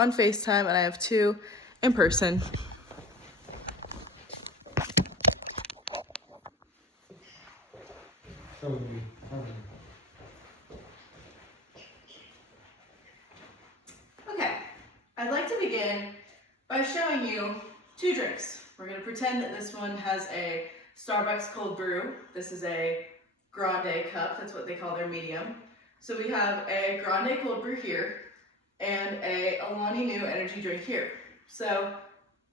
on FaceTime, and I have 2 in person. Okay, I'd like to begin by showing you 2 drinks. We're going to pretend that this one has a Starbucks cold brew. This is a grande cup, that's what they call their medium. So we have a grande cold brew here and a Alani Nu energy drink here. So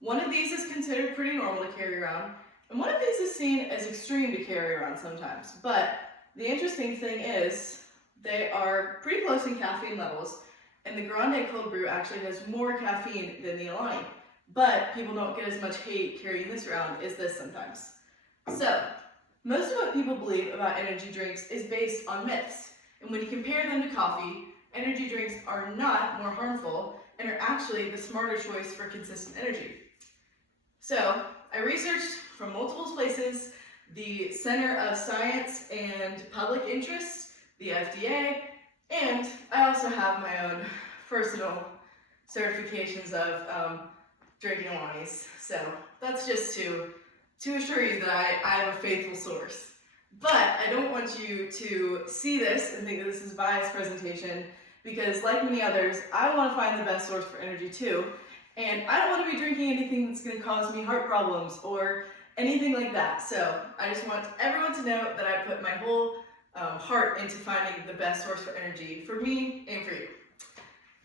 one of these is considered pretty normal to carry around, and one of these is seen as extreme to carry around sometimes. But the interesting thing is they are pretty close in caffeine levels, and the grande cold brew actually has more caffeine than the Alani. But people don't get as much hate carrying this around as this sometimes. So most of what people believe about energy drinks is based on myths. And when you compare them to coffee, energy drinks are not more harmful and are actually the smarter choice for consistent energy. So I researched from multiple places, the Center of Science and Public Interest, the FDA, and I also have my own personal certifications of drinking Alanis. So that's just to assure you that I am a faithful source. But I don't want you to see this and think that this is biased presentation, because like many others, I want to find the best source for energy too. And I don't want to be drinking anything that's going to cause me heart problems or anything like that. So I just want everyone to know that I put my whole heart into finding the best source for energy for me and for you.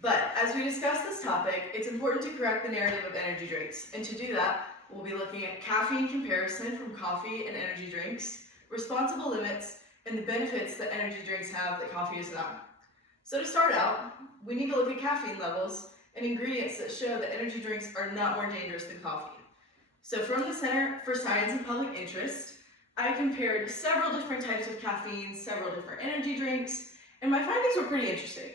But as we discuss this topic, it's important to correct the narrative of energy drinks. And to do that, we'll be looking at caffeine comparison from coffee and energy drinks, responsible limits, and the benefits that energy drinks have that coffee does not. So to start out, we need to look at caffeine levels and ingredients that show that energy drinks are not more dangerous than coffee. So from the Center for Science and Public Interest, I compared several different types of caffeine, several different energy drinks, and my findings were pretty interesting,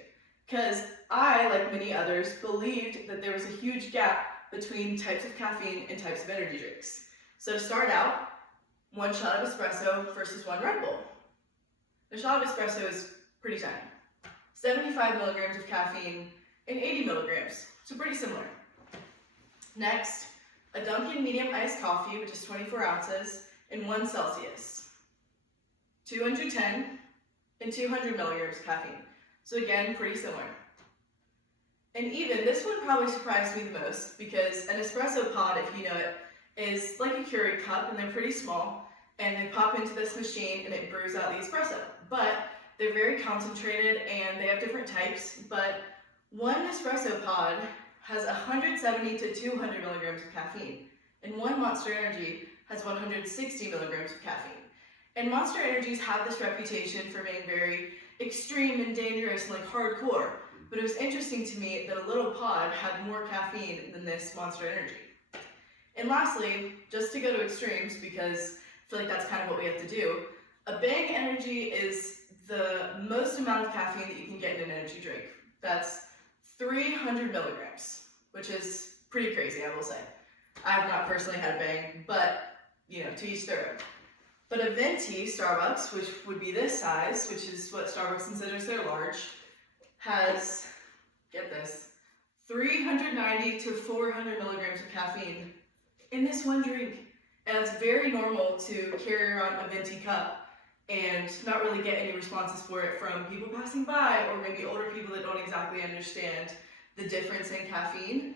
because I, like many others, believed that there was a huge gap between types of caffeine and types of energy drinks. So to start out, 1 shot of espresso versus 1 Red Bull. The shot of espresso is pretty tiny. 75 milligrams of caffeine and 80 milligrams, so pretty similar. Next, a Dunkin' medium iced coffee, which is 24 ounces, and 1 Celsius. 210 and 200 milligrams of caffeine. So again, pretty similar. And even, this one probably surprised me the most, because an espresso pod, if you know it, is like a Keurig cup, and they're pretty small, and they pop into this machine and it brews out the espresso. But they're very concentrated and they have different types, but 1 espresso pod has 170 to 200 milligrams of caffeine, and 1 Monster Energy has 160 milligrams of caffeine. And Monster Energies have this reputation for being very extreme and dangerous and like hardcore, but it was interesting to me that a little pod had more caffeine than this Monster Energy. And lastly, just to go to extremes, because I feel like that's kind of what we have to do, a Bang Energy is the most amount of caffeine that you can get in an energy drink. That's 300 milligrams, which is pretty crazy, I will say. I have not personally had a Bang, but you know, to each their own. But a Venti Starbucks, which would be this size, which is what Starbucks considers their large, has, get this, 390 to 400 milligrams of caffeine in this one drink. And it's very normal to carry around a Venti cup and not really get any responses for it from people passing by, or maybe older people that don't exactly understand the difference in caffeine.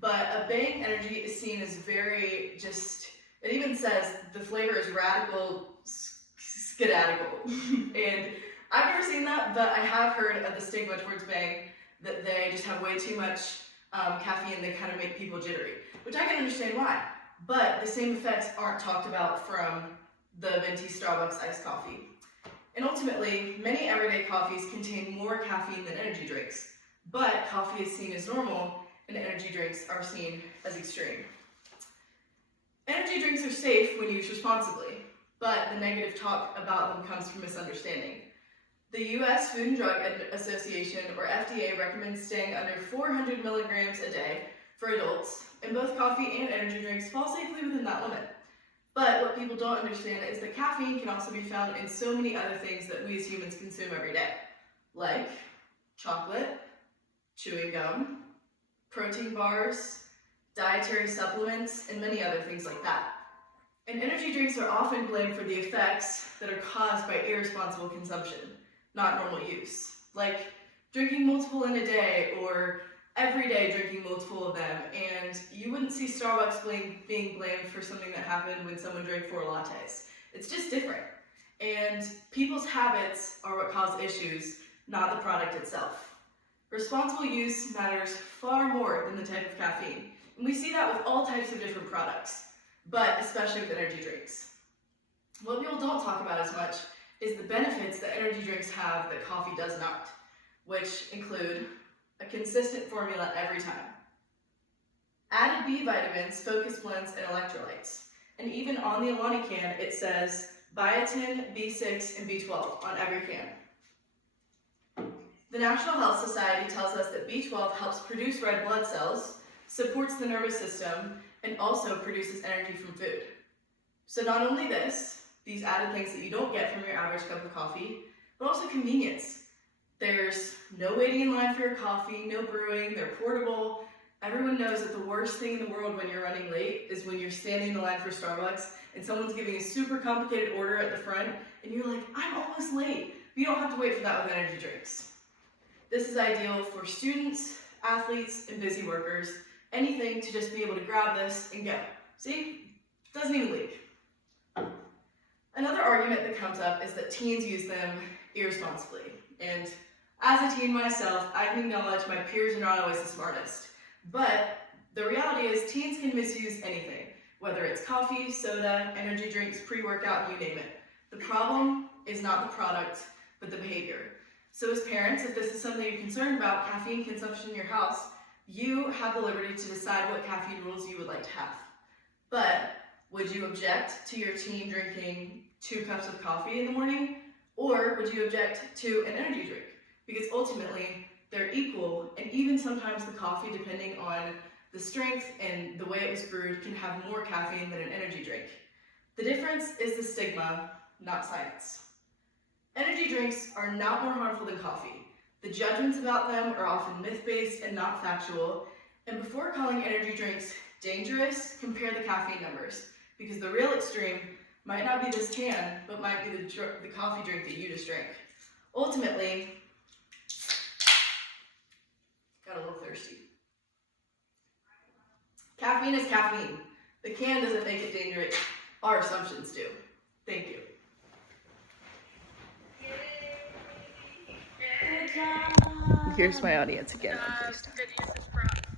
But a Bang Energy is seen as very just, it even says the flavor is radical skedaddle. And I've never seen that, but I have heard of the stigma towards Bang, that they just have way too much caffeine, they kind of make people jittery, which I can understand why. But the same effects aren't talked about from the Venti Starbucks iced coffee. And ultimately, many everyday coffees contain more caffeine than energy drinks, but coffee is seen as normal and energy drinks are seen as extreme. Energy drinks are safe when used responsibly, but the negative talk about them comes from misunderstanding. The U.S. Food and Drug Association, or FDA, recommends staying under 400 milligrams a day for adults, and both coffee and energy drinks fall safely within that limit. But what people don't understand is that caffeine can also be found in so many other things that we as humans consume every day, like chocolate, chewing gum, protein bars, dietary supplements, and many other things like that. And energy drinks are often blamed for the effects that are caused by irresponsible consumption, not normal use. Like drinking multiple in a day or every day drinking multiple of them, and you wouldn't see Starbucks being blamed for something that happened when someone drank 4 lattes. It's just different. And people's habits are what cause issues, not the product itself. Responsible use matters far more than the type of caffeine. And we see that with all types of different products, but especially with energy drinks. What people don't talk about as much is the benefits that energy drinks have that coffee does not, which include a consistent formula every time, added B vitamins, focus blends, and electrolytes. And even on the Alani can, it says biotin, B6, and B12 on every can. The National Health Society tells us that B12 helps produce red blood cells, supports the nervous system, and also produces energy from food. So not only this, these added things that you don't get from your average cup of coffee, but also convenience. There's no waiting in line for your coffee, no brewing, they're portable. Everyone knows that the worst thing in the world when you're running late is when you're standing in the line for Starbucks and someone's giving a super complicated order at the front and you're like, I'm almost late. But you don't have to wait for that with energy drinks. This is ideal for students, athletes, and busy workers. Anything to just be able to grab this and go. See? Doesn't even leak. Another argument that comes up is that teens use them irresponsibly. And as a teen myself, I can acknowledge my peers are not always the smartest. But the reality is teens can misuse anything, whether it's coffee, soda, energy drinks, pre-workout, you name it. The problem is not the product, but the behavior. So as parents, if this is something you're concerned about, caffeine consumption in your house, you have the liberty to decide what caffeine rules you would like to have. But would you object to your teen drinking 2 cups of coffee in the morning? Or would you object to an energy drink? Because ultimately, they're equal, and even sometimes the coffee, depending on the strength and the way it was brewed, can have more caffeine than an energy drink. The difference is the stigma, not science. Energy drinks are not more harmful than coffee. The judgments about them are often myth-based and not factual, and before calling energy drinks dangerous, compare the caffeine numbers, because the real extreme might not be this can, but might be the coffee drink that you just drank. Ultimately, got a little thirsty. Caffeine is caffeine. The can doesn't make it dangerous. Our assumptions do. Thank you. Here's my audience again. Good use of props.